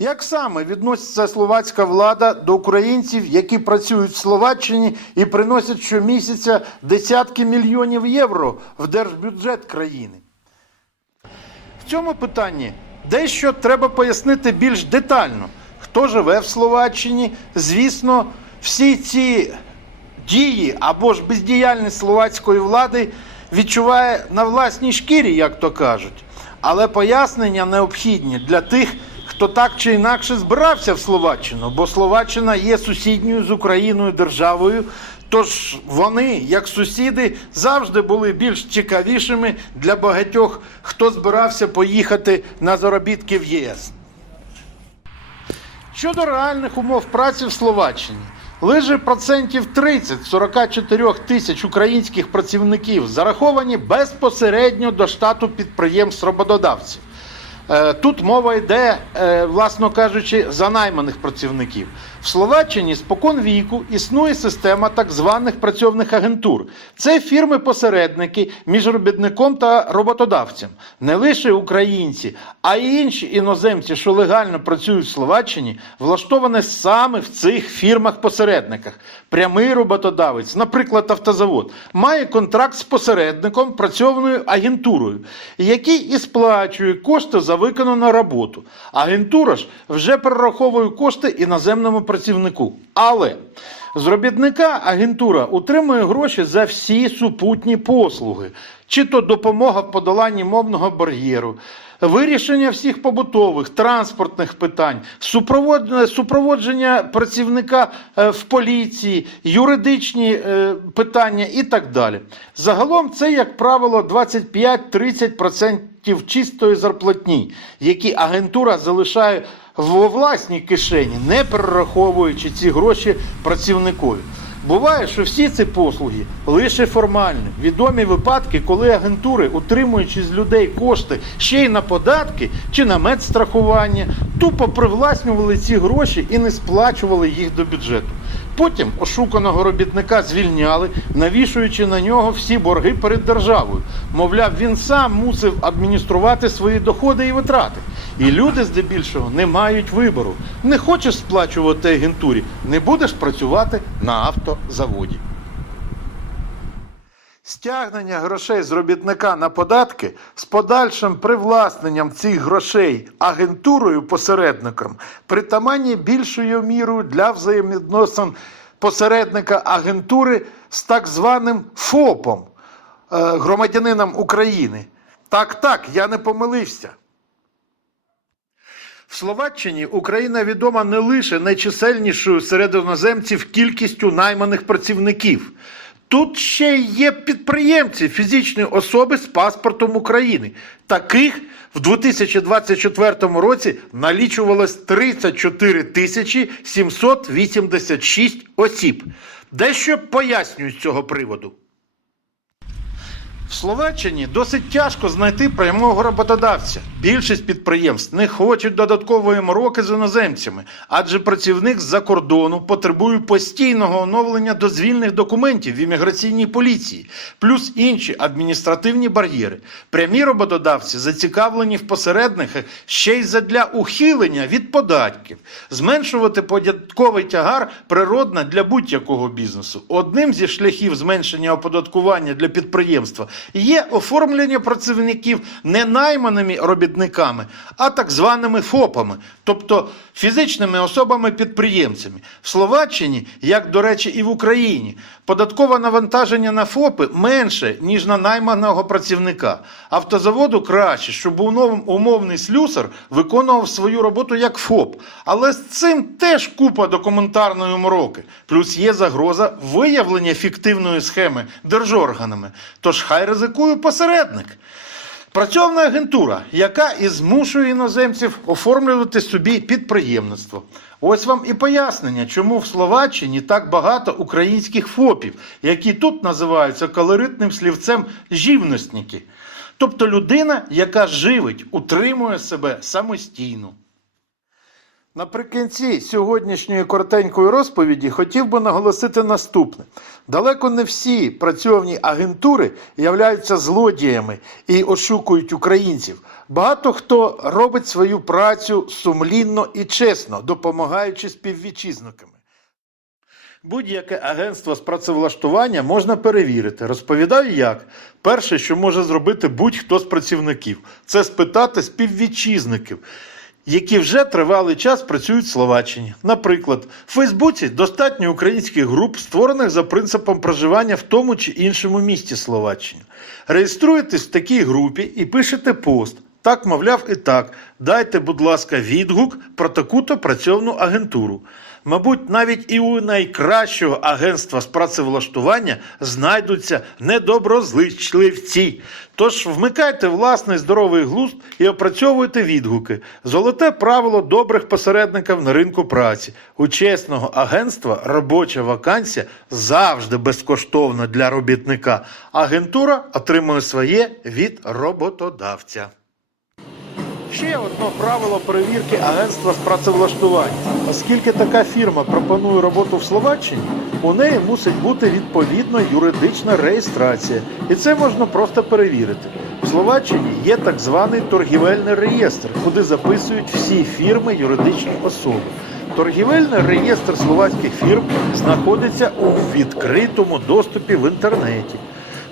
Як саме відноситься словацька влада до українців, які працюють в Словаччині і приносять щомісяця десятки мільйонів євро в держбюджет країни? В цьому питанні дещо треба пояснити більш детально. Хто живе в Словаччині, звісно, всі ці дії або ж бездіяльність словацької влади відчуває на власній шкірі, як то кажуть. Але пояснення необхідні для тих, хто так чи інакше збирався в Словаччину, бо Словаччина є сусідньою з Україною державою. Тож вони, як сусіди, завжди були більш цікавішими для багатьох, хто збирався поїхати на заробітки в ЄС. Щодо реальних умов праці в Словаччині, лише процентів 30 з 44 тисяч українських працівників зараховані безпосередньо до штату підприємств роботодавців. Е, Тут мова йде, е, власно кажучи, за найманих працівників. Словаччині спокон віку існує система так званих працьовних агентур. Це фірми-посередники між робітником та роботодавцем. Не лише українці, а й інші іноземці, що легально працюють в Словаччині, влаштовані саме в цих фірмах-посередниках. Прямий роботодавець, наприклад, автозавод, має контракт з посередником працьовною агентурою, який і сплачує кошти за виконану роботу. Агентура ж вже перераховує кошти іноземному працівнику. Але з робітника агентура утримує гроші за всі супутні послуги, чи то допомога в подоланні мовного бар'єру, вирішення всіх побутових, транспортних питань, супровод- супроводження працівника е, в поліції, юридичні е, питання і так далі. Загалом це, як правило, 25-30% чистої зарплатні, які агентура залишає в власній кишені, не перераховуючи ці гроші працівникові. Буває, що всі ці послуги лише формальні. Відомі випадки, коли агентури, утримуючи з людей кошти ще й на податки чи на медстрахування, тупо привласнювали ці гроші і не сплачували їх до бюджету. Потім ошуканого робітника звільняли, навішуючи на нього всі борги перед державою. Мовляв, він сам мусив адмініструвати свої доходи і витрати. І люди здебільшого не мають вибору. Не хочеш сплачувати агентурі, не будеш працювати на автозаводі. Стягнення грошей з робітника на податки з подальшим привласненням цих грошей агентурою посередником притаманні більшою мірою для взаємовідносин посередника агентури з так званим ФОПом, е, громадянином України. Так, так, я не помилився. В Словаччині Україна відома не лише найчисельнішою серед іноземців кількістю найманих працівників. Тут ще є підприємці, фізичні особи з паспортом України. Таких в 2024 році налічувалось 34 тисячі 786 осіб. Дещо пояснюю з цього приводу. В Словаччині досить тяжко знайти прямого роботодавця. Більшість підприємств не хочуть додаткової мороки з іноземцями, адже працівник з-за кордону потребує постійного оновлення дозвільних документів в імміграційній поліції, плюс інші адміністративні бар'єри. Прямі роботодавці зацікавлені в посередниках ще й задля ухилення від податків. Зменшувати податковий тягар природна для будь-якого бізнесу. Одним зі шляхів зменшення оподаткування для підприємства є оформлення працівників не найманими робітниками, а так званими ФОПами, тобто фізичними особами-підприємцями. В Словаччині, як до речі, і в Україні, податкове навантаження на ФОПи менше, ніж на найманого працівника. Автозаводу краще, щоб умовний слюсар виконував свою роботу як ФОП. Але з цим теж купа документарної мороки. Плюс є загроза виявлення фіктивної схеми держорганами. Тож хай ризикує посередник. Працьовна агентура, яка і змушує іноземців оформлювати собі підприємництво. Ось вам і пояснення, чому в Словаччині так багато українських ФОПів, які тут називаються колоритним слівцем жівностники. Тобто людина, яка живить, утримує себе самостійно. Наприкінці сьогоднішньої коротенької розповіді хотів би наголосити наступне: далеко не всі працьовні агентури являються злодіями і ошукують українців. Багато хто робить свою працю сумлінно і чесно, допомагаючи співвітчизниками. Будь-яке агентство з працевлаштування можна перевірити. Розповідаю як. Перше, що може зробити будь-хто з працівників, це спитати співвітчизників, які вже тривалий час працюють в Словаччині. Наприклад, в Фейсбуці достатньо українських груп, створених за принципом проживання в тому чи іншому місті Словаччини. Реєструєтесь в такій групі і пишете пост. Так, мовляв, і так. Дайте, будь ласка, відгук про таку-то працьовну агентуру. Мабуть, навіть і у найкращого агентства з працевлаштування знайдуться недоброзичливці. Тож вмикайте власний здоровий глузд і опрацьовуйте відгуки. Золоте правило добрих посередників на ринку праці. У чесного агентства робоча вакансія завжди безкоштовна для робітника. Агентура отримує своє від роботодавця. Ще одне правило перевірки агентства з працевлаштування. Оскільки така фірма пропонує роботу в Словаччині, у неї мусить бути відповідна юридична реєстрація. І це можна просто перевірити. В Словаччині є так званий торгівельний реєстр, куди записують всі фірми юридичні особи. Торгівельний реєстр словацьких фірм знаходиться у відкритому доступі в інтернеті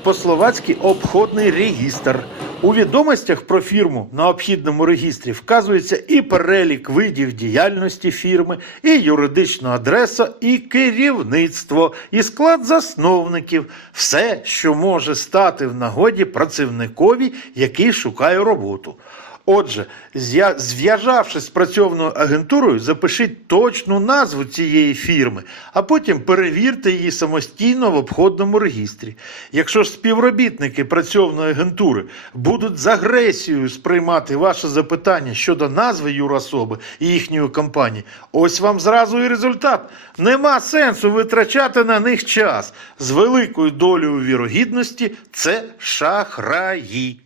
по-словацьки обходний регістр. У відомостях про фірму на обхідному регістрі вказується і перелік видів діяльності фірми, і юридична адреса, і керівництво, і склад засновників. Все, що може стати в нагоді працівникові, який шукає роботу. Отже, зв'язавшись з працьовною агентурою, запишіть точну назву цієї фірми, а потім перевірте її самостійно в обходному регістрі. Якщо ж співробітники працьовної агентури будуть з агресією сприймати ваше запитання щодо назви юрособи і їхньої компанії, ось вам зразу і результат. Нема сенсу витрачати на них час. З великою долею вірогідності це шахраї.